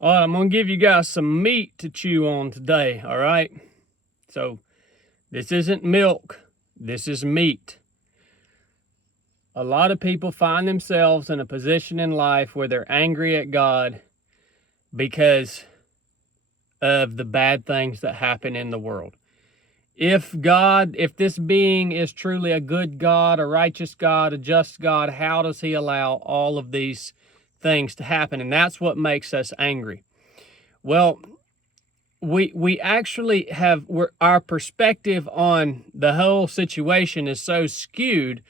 All right, I'm going to give you guys some meat to chew on today, all right? So, this isn't milk. This is meat. A lot of people find themselves in a position in life where they're angry at God because of the bad things that happen in the world. If this being is truly a good God, a righteous God, a just God, how does he allow all of these things to happen? And that's what makes us angry. Well, we actually our perspective on the whole situation is so skewed,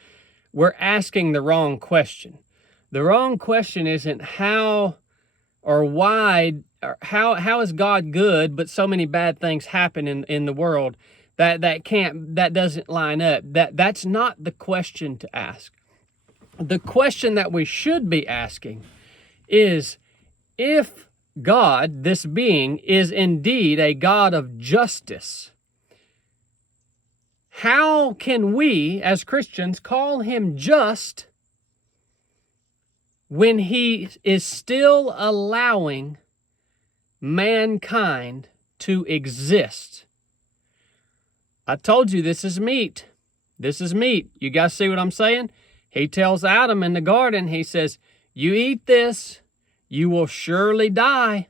we're asking the wrong question. The wrong question isn't how or why, or how is God good, but so many bad things happen in the world that doesn't line up. That's not the question to ask. The question that we should be asking is, if God, this being, is indeed a God of justice, how can we as Christians call him just when he is still allowing mankind to exist? I told you this is meat. This is meat. You guys see what I'm saying? He tells Adam in the garden, he says, you eat this, you will surely die.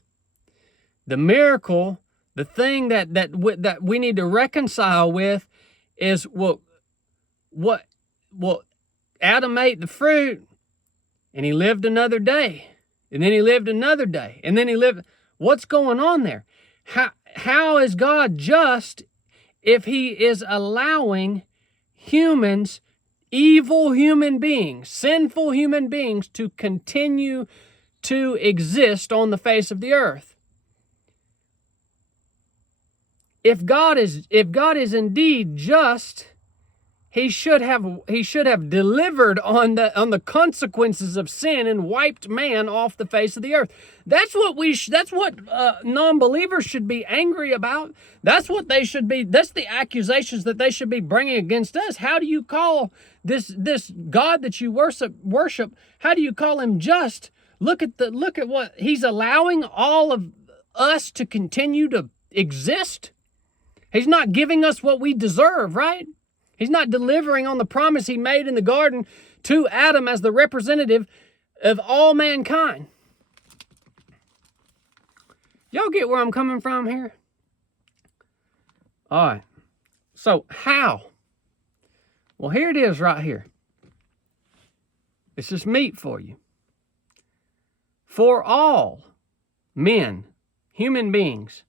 The miracle, the thing that we need to reconcile with is, well, Adam ate the fruit and he lived another day. And then he lived another day. And then he lived. What's going on there? How is God just if he is allowing humans, evil human beings, sinful human beings, to continue to exist on the face of the earth? If God is indeed just, he should have delivered on the consequences of sin and wiped man off the face of the earth. That's what non-believers should be angry about. That's what they should be. That's the accusations that they should be bringing against us. How do you call this God that you worship? How do you call him just? Look at what he's allowing all of us to continue to exist. He's not giving us what we deserve, right? He's not delivering on the promise he made in the garden to Adam as the representative of all mankind. Y'all get where I'm coming from here? All right. So how? Well, here it is right here. This is meat for you. For all men, human beings,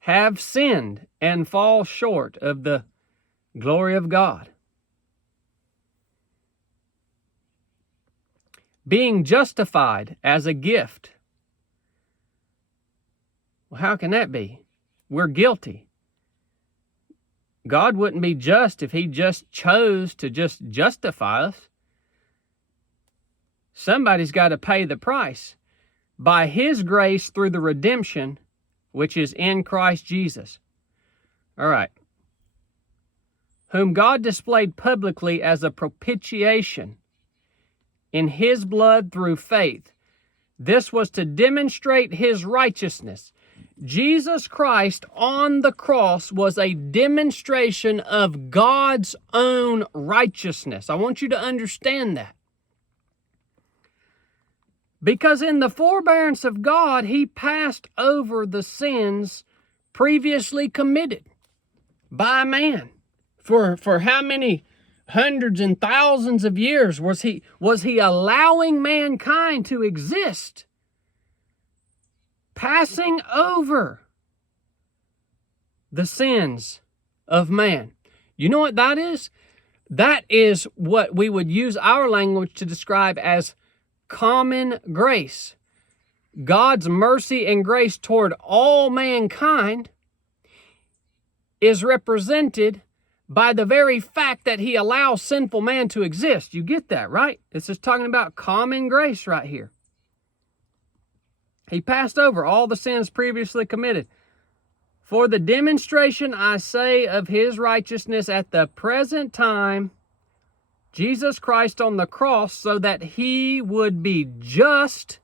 have sinned and fall short of the glory of God, being justified as a gift. Well, how can that be? We're guilty. God wouldn't be just if he just chose to just justify us. Somebody's got to pay the price. By his grace through the redemption which is in Christ Jesus. All right. Whom God displayed publicly as a propitiation in his blood through faith. This was to demonstrate his righteousness. Jesus Christ on the cross was a demonstration of God's own righteousness. I want you to understand that. Because in the forbearance of God, he passed over the sins previously committed by man. For how many hundreds and thousands of years was he allowing mankind to exist? Passing over the sins of man. You know what that is? That is what we would use our language to describe as common grace. God's mercy and grace toward all mankind is represented by the very fact that he allows sinful man to exist. You get that, right? This is talking about common grace right here. He passed over all the sins previously committed. For the demonstration, I say, of his righteousness at the present time, Jesus Christ on the cross, so that he would be just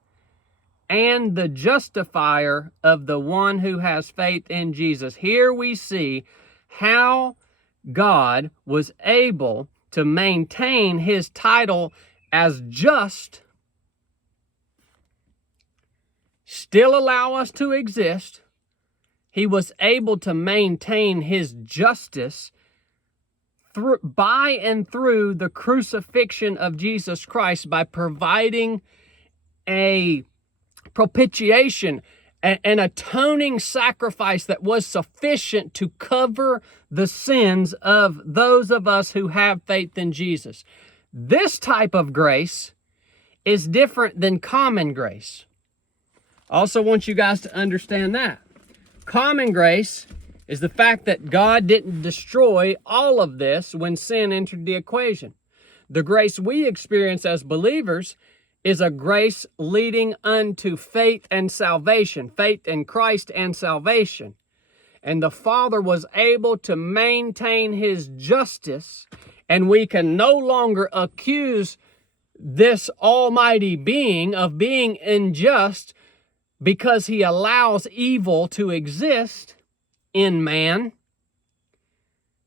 and the justifier of the one who has faith in Jesus. Here we see how God was able to maintain his title as just, still allow us to exist. He was able to maintain his justice by and through the crucifixion of Jesus Christ, by providing a propitiation, an atoning sacrifice that was sufficient to cover the sins of those of us who have faith in Jesus. This type of grace is different than common grace. I also want you guys to understand that. Common grace is the fact that God didn't destroy all of this when sin entered the equation. The grace we experience as believers is a grace leading unto faith and salvation, faith in Christ and salvation. And the Father was able to maintain his justice, and we can no longer accuse this almighty being of being unjust because he allows evil to exist in man,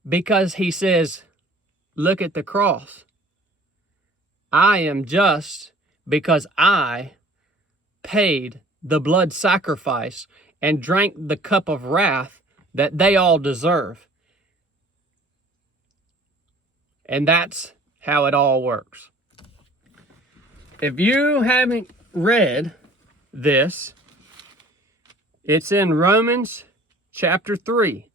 because he says, look at the cross. I am just because I paid the blood sacrifice and drank the cup of wrath that they all deserve. And that's how it all works. If you haven't read this, it's in Romans chapter 3.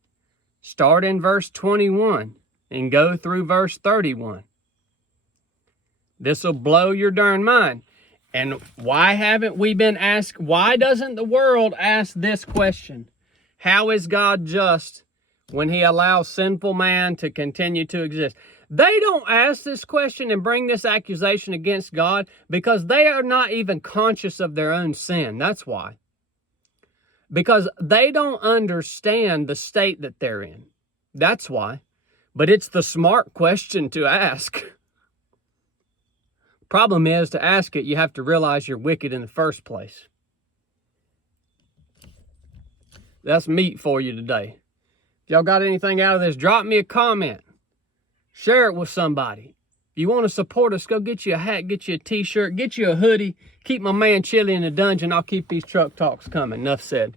Start in verse 21 and go through verse 31. This will blow your darn mind. And why haven't we been asked, why doesn't the world ask this question? How is God just when he allows sinful man to continue to exist? They don't ask this question and bring this accusation against God because they are not even conscious of their own sin. That's why. Because they don't understand the state that they're in. That's why. But it's the smart question to ask. Problem is, to ask it, you have to realize you're wicked in the first place. That's meat for you today. If y'all got anything out of this, drop me a comment. Share it with somebody. If you want to support us, go get you a hat, get you a t-shirt, get you a hoodie. Keep my man Chili in the dungeon. I'll keep these truck talks coming. Enough said.